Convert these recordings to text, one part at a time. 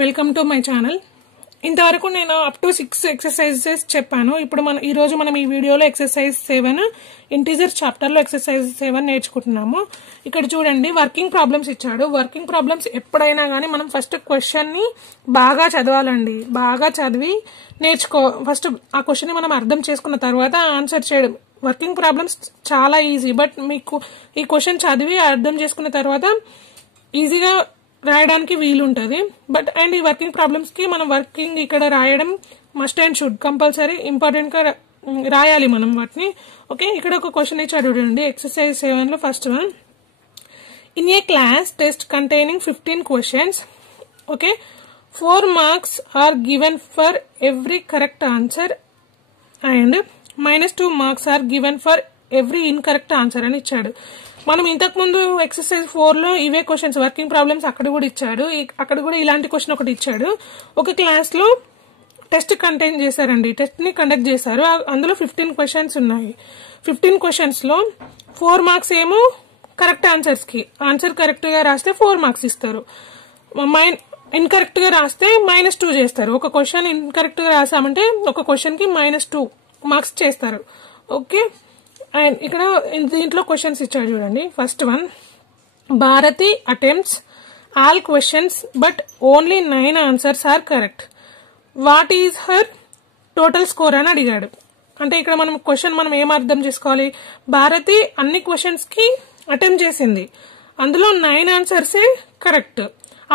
Welcome to my channel. ఇంతవరకు నేను up to 6 exercises చెప్పాను. ఇప్పుడు ఈ రోజు మనం ఈ వీడియోలో ఎక్సర్సైజ్ 7 ఇంటీజర్ చాప్టర్ లో ఎక్సర్సైజ్ 7 నేర్చుకుంటున్నాము. ఇక్కడ చూడండి, వర్కింగ్ ప్రాబ్లమ్స్ ఇచ్చాడు. వర్కింగ్ ప్రాబ్లమ్స్ ఎప్పుడైనా గానీ మనం ఫస్ట్ క్వశ్చన్ ని బాగా చదవాలండి. బాగా చదివి ఫస్ట్ ఆ క్వశ్చన్ ని మనం అర్థం చేసుకున్న తర్వాత ఆన్సర్ చేయడం. వర్కింగ్ ప్రాబ్లమ్స్ చాలా ఈజీ, బట్ మీకు ఈ క్వశ్చన్ చదివి అర్థం చేసుకున్న తర్వాత ఈజీగా రాయడానికి వీలుంటది. బట్ అండ్ ఈ వర్కింగ్ ప్రాబ్లమ్స్ కి మనం వర్కింగ్ ఇక్కడ రాయడం must and should compulsory important గా రాయాలి మనం వాటిని. ఓకే, ఇక్కడ ఒక క్వశ్చన్ ఇచ్చాడు చూడండి. ఎక్సర్సైజ్ 7 లో first one, in a class test containing 15 questions. Okay, 4 marks are given for every correct answer and -2 marks are given for every incorrect answer అని ఇచ్చాడు. మనం ఇంతకు ముందు ఎక్సర్సైజ్ 4 లో ఇవే క్వశ్చన్స్ వర్కింగ్ ప్రాబ్లమ్స్ అక్కడ కూడా ఇచ్చాడు. అక్కడ కూడా ఇలాంటి క్వశ్చన్ ఒకటి ఇచ్చాడు. ఒక క్లాస్ లో టెస్ట్ కంటైన్ చేశారండి, టెస్ట్ ని కండక్ట్ చేశారు. అందులో 15 క్వశ్చన్స్ ఉన్నాయి. 15 క్వశ్చన్స్ లో 4 మార్క్స్ ఏమో కరెక్ట్ ఆన్సర్స్ కి, ఆన్సర్ కరెక్ట్ గా రాస్తే 4 మార్క్స్ ఇస్తారు. ఇన్కరెక్ట్ గా రాస్తే -2 చేస్తారు. ఒక క్వశ్చన్ ఇన్కరెక్ట్ గా రాసామంటే ఒక క్వశ్చన్ కి -2 మార్క్స్ చేస్తారు. ఓకే, అండ్ ఇక్కడ దీంట్లో క్వశ్చన్స్ ఇచ్చాడు చూడండి. First one, Bharathi attempts all questions but only 9 answers are correct. What is her total score అని అడిగాడు. అంటే ఇక్కడ మనం క్వశ్చన్ మనం ఏం అర్థం చేసుకోవాలి, భారతి అన్ని క్వశ్చన్స్ కి అటెంప్ట్ చేసింది, అందులో 9 ఆన్సర్సే కరెక్ట్.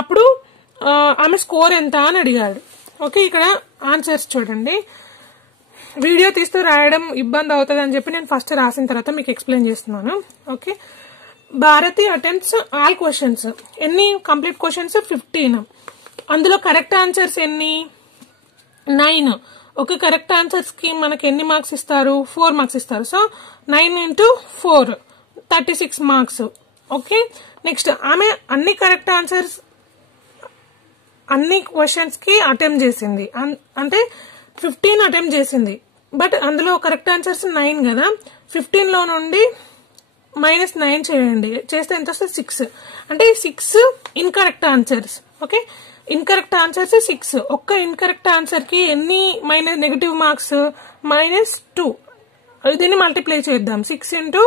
అప్పుడు ఆమె స్కోర్ ఎంత అని అడిగాడు. ఓకే, ఇక్కడ ఆన్సర్స్ చూడండి. వీడియో తీస్తూ రాయడం ఇబ్బంది అవుతుంది అని చెప్పి నేను ఫస్ట్ రాసిన తర్వాత మీకు ఎక్స్ప్లెయిన్ చేస్తున్నాను. Okay, Bharathi attempts all questions, ఎన్ని కంప్లీట్ క్వశ్చన్స్ 15, అందులో కరెక్ట్ ఆన్సర్స్ ఎన్ని 9. ఒక కరెక్ట్ ఆన్సర్స్ కి మనకి ఎన్ని మార్క్స్ ఇస్తారు, 4 మార్క్స్ ఇస్తారు. So 9 into 4 36 marks. Okay, next ఆమె అన్ని కరెక్ట్ ఆన్సర్స్ అన్ని క్వశ్చన్స్ కి అటెంప్ట్ చేసింది, అంటే 15 అటెంప్ట్ చేసింది. బట్ అందులో కరెక్ట్ ఆన్సర్స్ 9 కదా, 15 లో నుండి -9 చేయండి, చేస్తే ఎంత వస్తుంది 6. అంటే 6 incorrect answers. Okay, incorrect answers 6. ఒక్క ఇన్కరెక్ట్ ఆన్సర్ కి ఎన్ని నెగటివ్ మార్క్స్, -2. దీన్ని మల్టిప్లై చేద్దాం. 6 into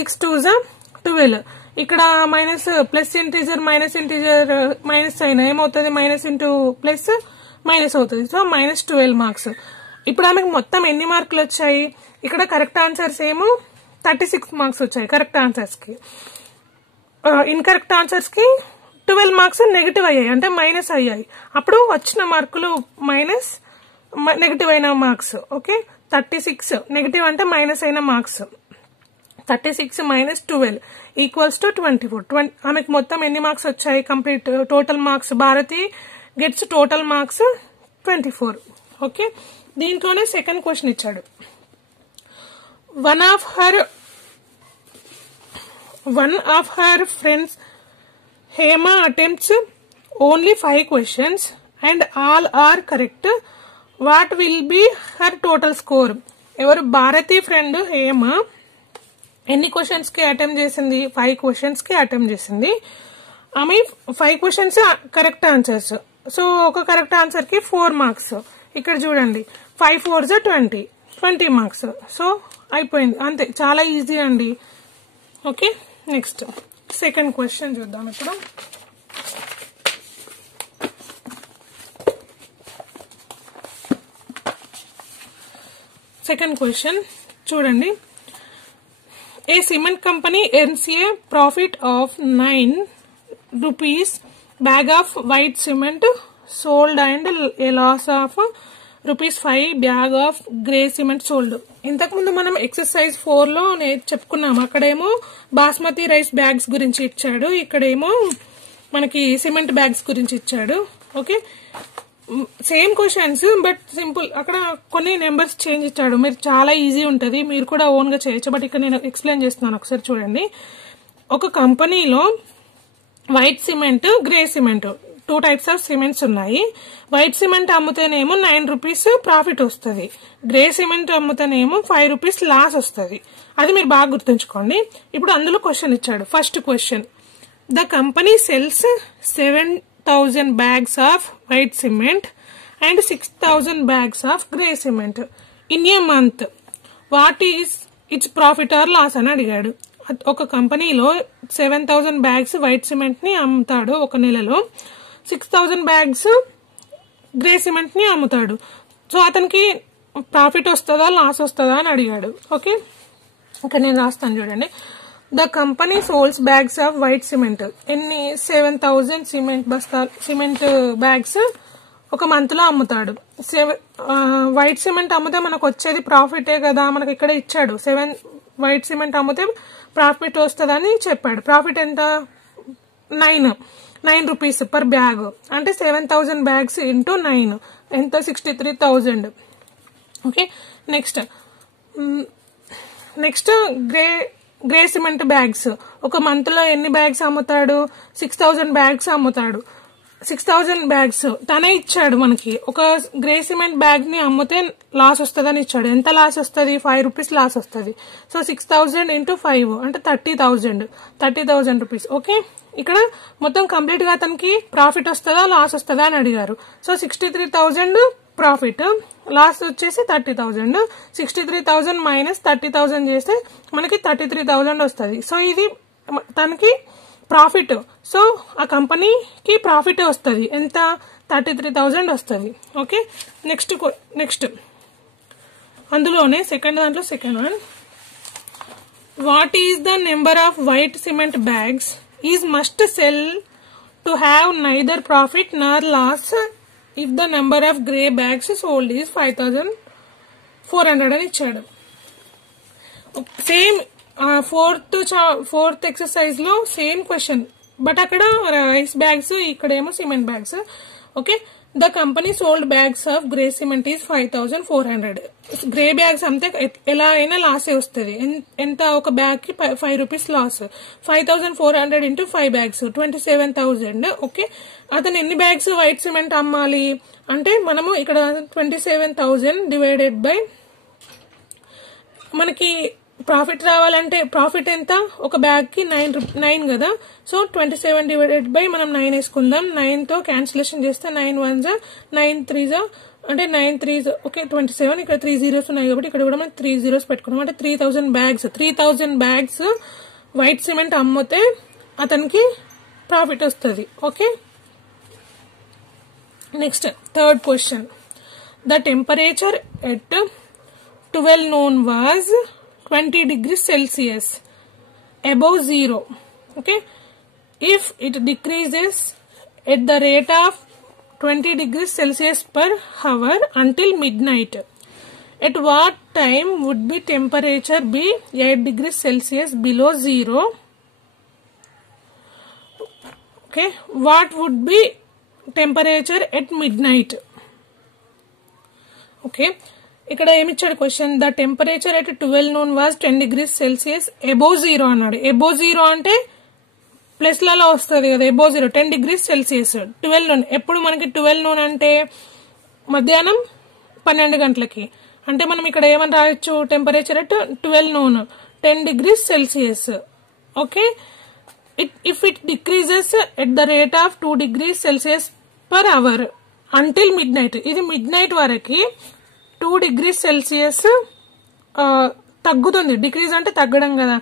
6 2s 12. ఇక్కడ ప్లస్ ఇంటీజర్ మైనస్ అయినా ఏమవుతుంది, మైనస్ ఇంటూ ప్లస్ మైనస్ అవుతుంది. So -12 marks. ఇప్పుడు ఆమెకు మొత్తం ఎన్ని మార్కులు వచ్చాయి, ఇక్కడ కరెక్ట్ ఆన్సర్స్ ఏమో 36 మార్క్స్ వచ్చాయి కరెక్ట్ ఆన్సర్స్ కి. ఇన్కరెక్ట్ ఆన్సర్స్ కి 12 మార్క్స్ నెగిటివ్ అయ్యాయి, అంటే మైనస్ అయ్యాయి. అప్పుడు వచ్చిన మార్కులు నెగిటివ్ అయిన మార్క్స్. ఓకే, 36 నెగిటివ్ అంటే మైనస్ అయిన మార్క్స్. 36 - 12 = 24. ఆమెకు మొత్తం ఎన్ని మార్క్స్ వచ్చాయి, complete total marks, Bharathi gets total marks 24. Okay, దీంట్లోనే సెకండ్ క్వశ్చన్ ఇచ్చాడు. One of her friends Hema attempts only 5 questions and all are correct. What will be her total score. ఎవరు, Bharathi friend Hema ఎన్ని క్వశ్చన్స్ కి అటెంప్ట్ చేసింది, 5 క్వశ్చన్స్ కి attempt చేసింది. ఆమె 5 questions correct answers. So ఒక కరెక్ట్ ఆన్సర్ కి 4 మార్క్స్. ఇక్కడ చూడండి, 5 4s 20 మార్క్స్. సో అయిపోయింది, అంతే, చాలా ఈజీ అండి. ఓకే, నెక్స్ట్ సెకండ్ క్వశ్చన్ చూద్దాం. ఇప్పుడు సెకండ్ క్వశ్చన్ చూడండి. A cement company earns a profit of 9 rupees bag of white cement sold and a loss of ₹5 bag of grey cement sold. ఇంతకు ముందు మనం ఎక్సర్సైజ్ 4 లో చెప్పుకున్నాం. అక్కడేమో బాస్మతి రైస్ బ్యాగ్స్ గురించి ఇచ్చాడు, ఇక్కడేమో మనకి సిమెంట్ బ్యాగ్స్ గురించి ఇచ్చాడు. Okay, same questions but simple. అక్కడ కొన్ని నెంబర్స్ చేంజ్ ఇచ్చాడు. మీరు చాలా ఈజీ ఉంటుంది, మీరు కూడా ఓన్ గా చేయొచ్చు. బట్ ఇక్కడ నేను ఎక్స్ప్లెయిన్ చేస్తున్నాను, ఒకసారి చూడండి. ఒక కంపెనీలో white cement, grey cement, 2 types of cements ఉన్నాయి. వైట్ సిమెంట్ అమ్ముతేనేమో 9 రూపీస్ ప్రాఫిట్ వస్తుంది, గ్రే సిమెంట్ అమ్ముతేనేమో 5 రూపీస్ లాస్ వస్తుంది. అది మీరు బాగా గుర్తుంచుకోండి. ఇప్పుడు అందులో క్వశ్చన్ ఇచ్చాడు. First question, the company cells 7 7,000 bags of white cement and 6,000 bags of grey cement in a month. What is its profit or loss అని అడిగాడు. ఒక కంపెనీలో 7,000 బ్యాగ్స్ వైట్ సిమెంట్ ని అమ్ముతాడు ఒక నెలలో, 6,000 బ్యాగ్స్ గ్రే సిమెంట్ ని అమ్ముతాడు. సో అతనికి ప్రాఫిట్ వస్తుందా లాస్ వస్తుందా అని అడిగాడు. ఓకే, ఇక్కడ నేను రాస్తాను చూడండి. The company souls bags of white cement. ఎన్ని? 7,000 సిమెంట్ బ్యాగ్స్ ఒక మంత్ లో అమ్ముతాడు. వైట్ సిమెంట్ అమ్మితే మనకు వచ్చేది ప్రాఫిటే కదా, మనకి ఇక్కడ ఇచ్చాడు 7 వైట్ సిమెంట్ అమ్మితే ప్రాఫిట్ వస్తుందని చెప్పాడు. ప్రాఫిట్ ఎంత? 9 రూపీస్ పర్ బ్యాగ్. అంటే 7,000 బ్యాగ్స్ ఇంటూ 9 ఎంత? 63,000. Okay, next grey cement bags. ఒక మంత్ లో ఎన్ని బ్యాగ్స్ అమ్ముతాడు? 6,000 బ్యాగ్స్ అమ్ముతాడు. 6,000 బ్యాగ్స్ తనే ఇచ్చాడు మనకి. ఒక గ్రే సిమెంట్ బ్యాగ్ ని అమ్మితే లాస్ వస్తుందని ఇచ్చాడు. ఎంత లాస్ వస్తుంది? 5 రూపీస్ లాస్ వస్తుంది. సో 6,000 ఇంటూ 5 అంటే 30,000 రూపీస్. ఓకే, ఇక్కడ మొత్తం కంప్లీట్ గా అతనికి ప్రాఫిట్ వస్తుందా లాస్ వస్తుందా అని అడిగారు. సో 63,000 ప్రాఫిట్, లాస్ వచ్చేసి 30,000. 63,000 మైనస్ 30,000 చేస్తే మనకి 33,000 వస్తుంది. సో ఇది తనకి ప్రాఫిట్. సో ఆ కంపెనీకి ప్రాఫిట్ వస్తుంది. ఎంత? 33,000 వస్తుంది. ఓకే, నెక్స్ట్ అందులోనే second one. What is the number of white cement bags is must sell to have neither profit nor loss if the number of grey bags sold is 5,400 అని ఇచ్చాడు. Same fourth exercise లో same question, but అక్కడ rice bags, ఇక్కడేమో cement bags. Okay, the company sold bags of grey cement is 5,400. Grey bags అంతే ఎలా అయినా లాసే వస్తుంది. ఎంత? ఒక బ్యాగ్ కి 5 rupees loss. 5,400 into 5 bags 27,000. Okay, అతను ఎన్ని బ్యాగ్స్ వైట్ సిమెంట్ అమ్మాలి అంటే మనము ఇక్కడ 27,000 డివైడెడ్ బై, మనకి ప్రాఫిట్ రావాలంటే ప్రాఫిట్ ఎంత? ఒక బ్యాగ్ కి 9 కదా. సో 27 డివైడెడ్ బై మనం 9 వేసుకుందాం. 9 తో క్యాన్సిలేషన్ చేస్తే 9 1 9 3 అంటే 9 3 ఓకే 27. ఇక్కడ 3 zeros ఉన్నాయి కాబట్టి ఇక్కడ కూడా మనం 3 zeros పెట్టుకున్నాం. అంటే 3,000 బ్యాగ్స్ వైట్ సిమెంట్ అమ్మితే అతనికి ప్రాఫిట్ వస్తుంది. Okay, next third question. The temperature at 12 noon was 20 degrees Celsius above 0. Okay, if it decreases at the rate of 20 degrees Celsius per hour until midnight, at what time would be temperature be 8 degrees Celsius below 0? Okay, what would be temperature at midnight? Okay, ఇక్కడ ఏమిచ్చాడు question? The temperature at 12 noon was 10 degrees Celsius above 0 అన్నాడు. above 0 అంటే plus లలో వస్తుంది కదా. above 0 10 degrees Celsius 12 noon. ఎప్పుడు మనకి 12 noon అంటే మధ్యాహ్నం 12 గంటలకి. అంటే మనం ఇక్కడ ఏమని రాయొచ్చు? Temperature at 12 noon 10 degrees Celsius. Okay, if it decreases at the rate of 2 degrees Celsius per hour until midnight. ఇది మిడ్ నైట్ వరకు 2 degrees Celsius తగ్గుతుంది. డిక్రీజ్ అంటే తగ్గడం కదా.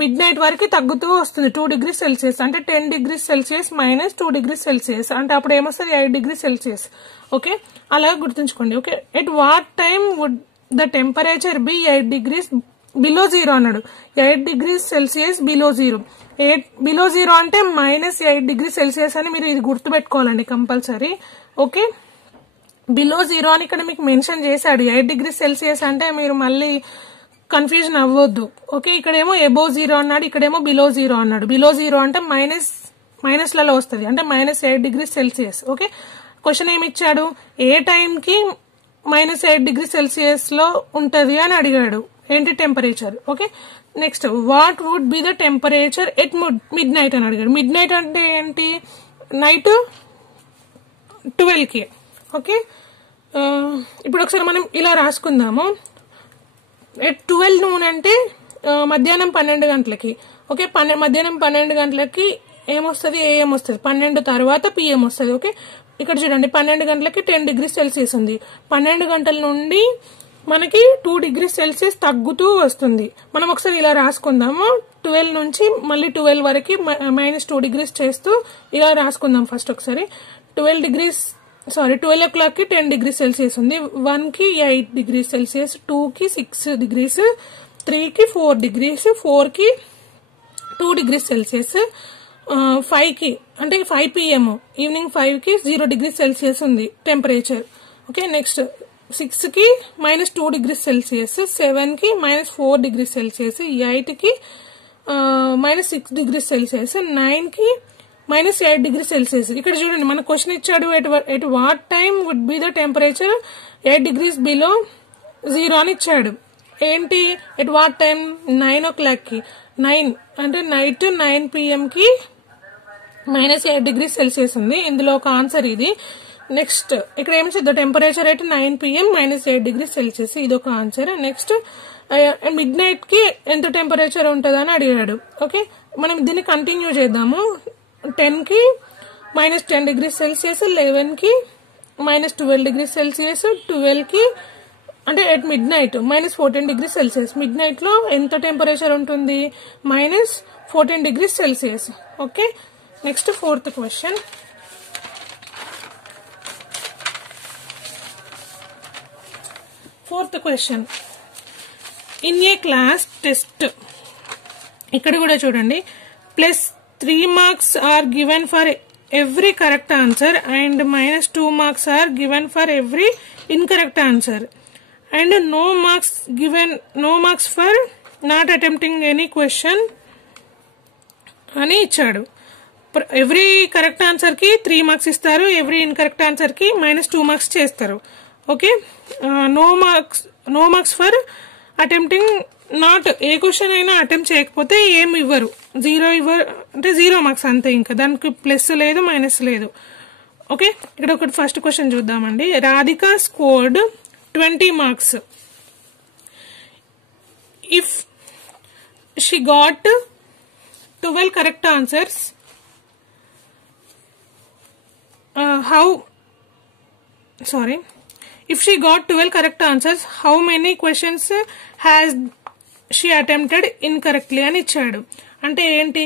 మిడ్ నైట్ వరకు తగ్గుతూ వస్తుంది 2 degrees Celsius. అంటే 10 degrees Celsius minus 2 degrees Celsius అంటే అప్పుడు ఏమొస్తుంది? 8 degrees Celsius. ఓకే, అలా గుర్తుంచుకోండి. Okay, at what time would the temperature be 8 degrees below 0 అన్నాడు. 8 degrees Celsius బిలో 0. 8 బిలో 0 అంటే మైనస్ 8 degrees Celsius అని మీరు ఇది గుర్తుపెట్టుకోవాలండి కంపల్సరీ. ఓకే, బిలో 0 అని ఇక్కడ మీకు మెన్షన్ చేశాడు. 8 degrees Celsius అంటే మీరు మళ్ళీ కన్ఫ్యూజన్ అవ్వద్దు. ఓకే, ఇక్కడేమో అబోవ్ 0 అన్నాడు, ఇక్కడేమో బిలో 0 అన్నాడు. బిలో 0 అంటే మైనస్ లలో వస్తుంది, అంటే minus 8 degrees Celsius. Okay, question ఏమి ఇచ్చాడు? ఏ టైంకి మైనస్ 8 degrees Celsius లో ఉంటది అని అడిగాడు. ఏంటి? Temperature. Okay, next what would be the temperature at midnight అని అడిగాడు. మిడ్ నైట్ అంటే ఏంటి? నైట్ 12 కి. ఓకే, ఇప్పుడు ఒకసారి మనం ఇలా రాసుకుందాము. 12 noon అంటే మధ్యాహ్నం 12 గంటలకి. ఓకే, మధ్యాహ్నం 12 గంటలకి ఏమొస్తుంది, ఏఎం వస్తుంది. 12 తర్వాత పిఎం వస్తుంది. ఓకే, ఇక్కడ చూడండి 12 గంటలకి 10 డిగ్రీస్ సెల్సియస్ ఉంది. 12 గంటల నుండి మనకి 2 డిగ్రీస్ సెల్సియస్ తగ్గుతూ వస్తుంది. మనం ఒకసారి ఇలా రాసుకుందాము. 12 నుంచి మళ్ళీ 12 వరకు -2 డిగ్రీస్ చేస్తూ ఇలా రాసుకుందాం. ఫస్ట్ ఒకసారి 12 o'clock కి 10 డిగ్రీస్ సెల్సియస్ ఉంది. 1 కి 8 డిగ్రీస్ సెల్సియస్, 2 కి 6 డిగ్రీస్, 3 కి 4 డిగ్రీస్, 4 కి 2 డిగ్రీస్ సెల్సియస్, 5 కి అంటే 5 pm ఈవినింగ్ 5 కి 0 డిగ్రీస్ సెల్సియస్ ఉంది టెంపరేచర్. ఓకే, నెక్స్ట్ 6 కి -2 డిగ్రీస్ సెల్సియస్, 7 కి -4 డిగ్రీస్ సెల్సియస్, 8 కి -6 డిగ్రీస్ సెల్సియస్, 9 కి -8 డిగ్రీస్ సెల్సియస్. ఇక్కడ చూడండి మన క్వశ్చన్ ఇచ్చాడు, at what time would be the temperature 8 degrees below 0 అని ఇచ్చాడు. ఏంటి ఎట్ వాట్ టైం? 9 o'clock కి. 9 అంటే నైట్ 9 PM కి -8 డిగ్రీస్ సెల్సియస్ ఉంది. ఇందులో ఒక ఆన్సర్ ఇది. నెక్స్ట్ ఇక్కడ ఏమి చేద్దాం, టెంపరేచర్ అయితే 9 PM -8 డిగ్రీస్ సెల్సియస్, ఇది ఒక ఆన్సర్. నెక్స్ట్ మిడ్ నైట్ కి ఎంత టెంపరేచర్ ఉంటుందని అడిగాడు. ఓకే, మనం దీన్ని కంటిన్యూ చేద్దాము. 10 కి -10 డిగ్రీస్ సెల్సియస్, 11 కి -12 డిగ్రీస్ సెల్సియస్, 12 కి అంటే at mid night -14 degrees Celsius. Mid night లో ఎంత టెంపరేచర్ ఉంటుంది? -14 degrees Celsius. Okay, next 4th question. In a class test, ఇక్కడ కూడా చూడండి, +3 marks are given for every correct answer and -2 marks are given for every incorrect answer and no marks for not attempting any question అని ఇచ్చాడు. Every correct answer కి 3 marks ఇస్తారు, every incorrect answer కి -2 marks చేస్తారు. Okay, no marks for attempting not, ఏ question అయినా attempt చేయకపోతే ఏమి ఇవ్వరు, 0 ఇవ్వరు, అంటే 0 మార్క్స్ అంతే, ఇంకా దానికి ప్లస్ లేదు మైనస్ లేదు. ఓకే, ఇక్కడ ఒకటి ఫస్ట్ క్వశ్చన్ చూద్దామండి. Radhika scored 20 marks if she got 12 correct answers. If she got 12 correct answers, how many questions has she attempted incorrectly అని ఇచ్చాడు. అంటే ఏంటి,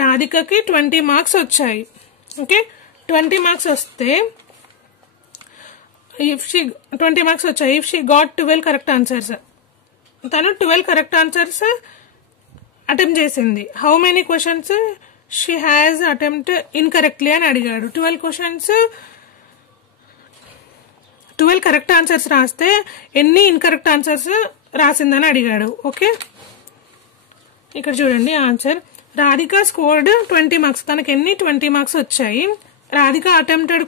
రాధికకి 20 మార్క్స్ వచ్చాయి. ఓకే, 20 మార్క్స్ వస్తే if she got 12 correct answers, తను 12 కరెక్ట్ ఆన్సర్స్ అటెంప్ట్ చేసింది. How many questions she has attempt incorrectly అని అడిగాడు. 12 కరెక్ట్ ఆన్సర్స్ రాస్తే ఎన్ని ఇన్కరెక్ట్ ఆన్సర్స్ రాసిందని అడిగాడు. ఓకే, ఇక్కడ చూడండి ఆన్సర్. రాధిక స్కోర్డ్ 20 మార్క్స్, తనకి ఎన్ని 20 మార్క్స్ వచ్చాయి. రాధిక అటెంప్టెడ్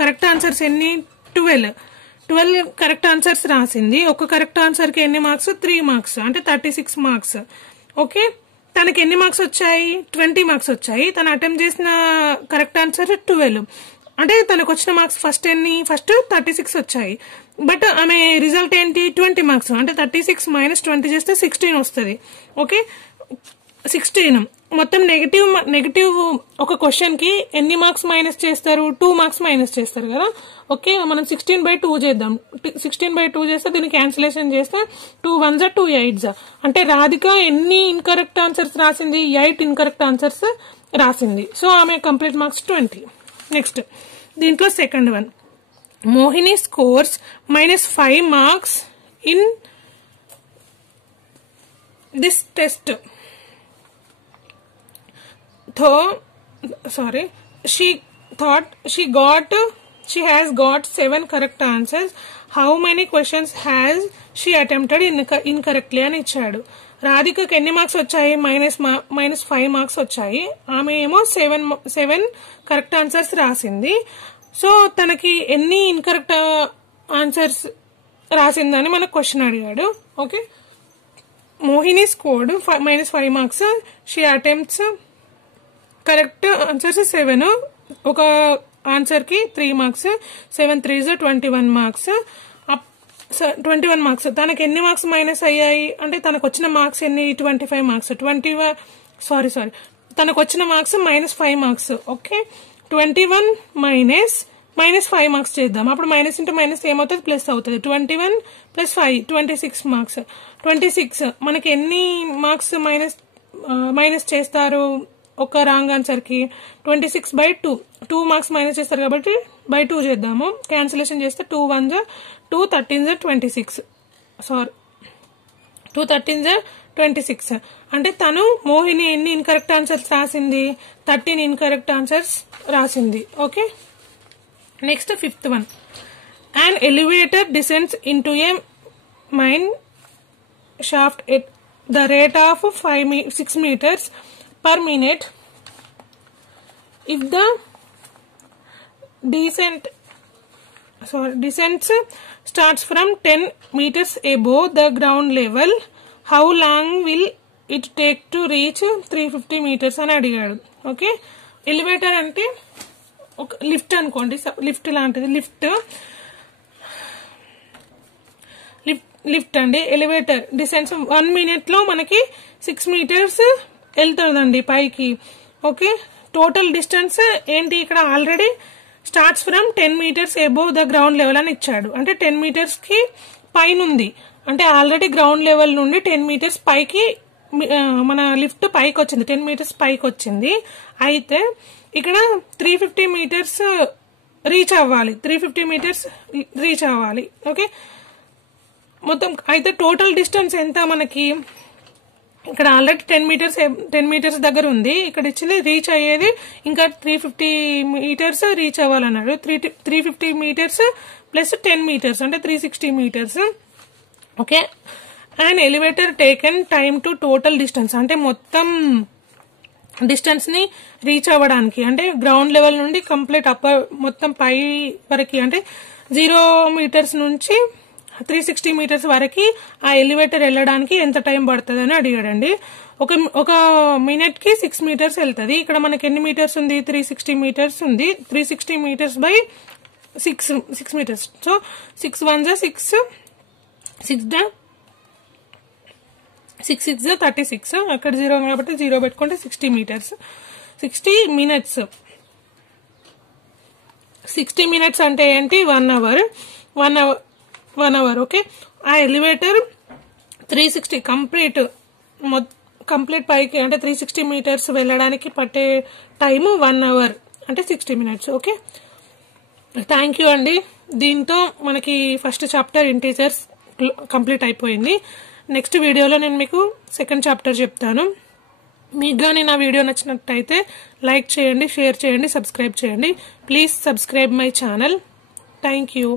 కరెక్ట్ ఆన్సర్స్ ఎన్ని 12 కరెక్ట్ ఆన్సర్స్ రాసింది. ఒక కరెక్ట్ ఆన్సర్ కి ఎన్ని మార్క్స్? 3 మార్క్స్, అంటే 36 మార్క్స్. ఓకే, తనకి ఎన్ని మార్క్స్ వచ్చాయి? 20 మార్క్స్ వచ్చాయి. తను అటెంప్ట్ చేసిన కరెక్ట్ ఆన్సర్ 12, అంటే తనకు వచ్చిన మార్క్స్ ఫస్ట్ 36 వచ్చాయి. బట్ ఆమె రిజల్ట్ ఏంటి? 20 మార్క్స్, అంటే 36 - 20 చేస్తే 16 వస్తుంది. ఓకే, 16 మొత్తం నెగిటివ్ ఒక క్వశ్చన్ కి ఎన్ని మార్క్స్ మైనస్ చేస్తారు? 2 మార్క్స్ మైనస్ చేస్తారు కదా. ఓకే, మనం 16/2 చేద్దాం. 16/2 చేస్తే దీన్ని క్యాన్సిలేషన్ చేస్తే 2 1s 2 8s, అంటే రాధిక ఎన్ని ఇన్కరెక్ట్ ఆన్సర్స్ రాసింది? 8 ఇన్కరెక్ట్ ఆన్సర్స్ రాసింది. సో ఆమె కంప్లీట్ మార్క్స్ 20. నెక్స్ట్ దీంట్లో second one, Mohini scores -5 marks in this test. She has got 7 correct answers. How many questions has she attempted incorrectly అని ఇచ్చాడు. రాధికకి ఎన్ని మార్క్స్ వచ్చాయి? -5 మార్క్స్ వచ్చాయి. ఆమె ఏమో 7 కరెక్ట్ ఆన్సర్స్ రాసింది. సో తనకి ఎన్ని ఇన్కరెక్ట్ ఆన్సర్స్ రాసిందని మనకు క్వశ్చన్ అడిగాడు. Okay, Mohini scored -5 marks, she attempts correct answers 7, ఒక ఆన్సర్ కి 3 మార్క్స్, 7 3s 21 మార్క్స్. 21 మార్క్స్, తనకి ఎన్ని మార్క్స్ మైనస్ అయ్యాయి అంటే తనకు వచ్చిన మార్క్స్ ఎన్ని? 25 మార్క్స్. తనకు వచ్చిన మార్క్స్ -5 మార్క్స్. ఓకే, 21 -5 మార్క్స్ చేద్దాం. అప్పుడు మైనస్ ఇంటూ మైనస్ ఏమవుతుంది, ప్లస్ అవుతుంది. 21 + 5 26 మార్క్స్. 26 మనకి ఎన్ని మార్క్స్ మైనస్ చేస్తారు ఒక రాంగ్ ఆన్సర్ కి? 26/2. 2 మార్క్స్ మైనస్ చేస్తారు కాబట్టి by 2 చేద్దాము. క్యాన్సిలేషన్ చేస్తే 2 1s 2 13s 26. Sorry, 2 13s 26. అంటే తను మోహిని ఎన్ని ఇన్కరెక్ట్ ఆన్సర్స్ రాసింది? 13 ఇన్కరెక్ట్ ఆన్సర్స్ రాసింది. Okay, next 5th one. An elevator descends into a mine shaft at the rate of 6 meters per minute. If the descent starts from 10 meters above the ground level, how long will it take to reach 350 meters అని అడిగాడు. Okay, elevator అంటే ఒక lift అనుకోండి, lift లాంటిది. Lift అండి. Elevator distance 1 minute లో మనకి 6 meters వెళ్తుందండి పైకి. ఓకే, టోటల్ డిస్టెన్స్ ఏంటి ఇక్కడ? Already starts from 10 meters above the ground level అని ఇచ్చాడు. అంటే 10 meters కి పైన ఉంది. అంటే ఆల్రెడీ గ్రౌండ్ లెవెల్ నుండి 10 meters పైకి మన లిఫ్ట్ పైకి వచ్చింది, 10 meters పైకి వచ్చింది. అయితే ఇక్కడ 350 meters రీచ్ అవ్వాలి, 350 meters రీచ్ అవ్వాలి. ఓకే, మొత్తం అయితే టోటల్ డిస్టెన్స్ ఎంత మనకి? ఇక్కడ ఆల్రెడీ 10 meters దగ్గర ఉంది. ఇక్కడ ఇచ్చింది రీచ్ అయ్యేది ఇంకా 350 meters రీచ్ అవ్వాలన్నాడు. 350 meters ప్లస్ 10 meters అంటే 360 meters. Okay, and elevator taken time to total distance అంటే మొత్తం డిస్టెన్స్ ని రీచ్ అవ్వడానికి, అంటే గ్రౌండ్ లెవెల్ నుండి కంప్లీట్ మొత్తం పై వరకు, అంటే 0 meters నుంచి 360 meters వరకు ఆ ఎలివేటర్ వెళ్ళడానికి ఎంత టైం పడుతుంది అని అడిగాడండి. ఒక మినిట్ కి 6 meters వెళ్తుంది. ఇక్కడ మనకి ఎన్ని మీటర్స్ ఉంది? 360 meters ఉంది. 360 meters by 6 meters. So 6 1s 6 6 6 36. అక్కడ 0 కాబట్టి 0 పెట్టుకుంటే 60 meters. 60 minutes. 60 minutes అంటే ఏంటి? 1 hour. 1 hour. ఓకే, ఆ ఎలివేటర్ 360 కంప్లీట్ పైకి అంటే 360 meters వెళ్ళడానికి పట్టే టైం 1 hour అంటే 60 minutes. ఓకే, థ్యాంక్ యూ అండి. దీంతో మనకి ఫస్ట్ చాప్టర్ ఇంటీజర్స్ కంప్లీట్ అయిపోయింది. నెక్స్ట్ వీడియోలో నేను మీకు సెకండ్ చాప్టర్ చెప్తాను. మీకు కానీ నా వీడియో నచ్చినట్టయితే లైక్ చేయండి, షేర్ చేయండి, సబ్స్క్రైబ్ చేయండి. Please subscribe my channel. Thank you.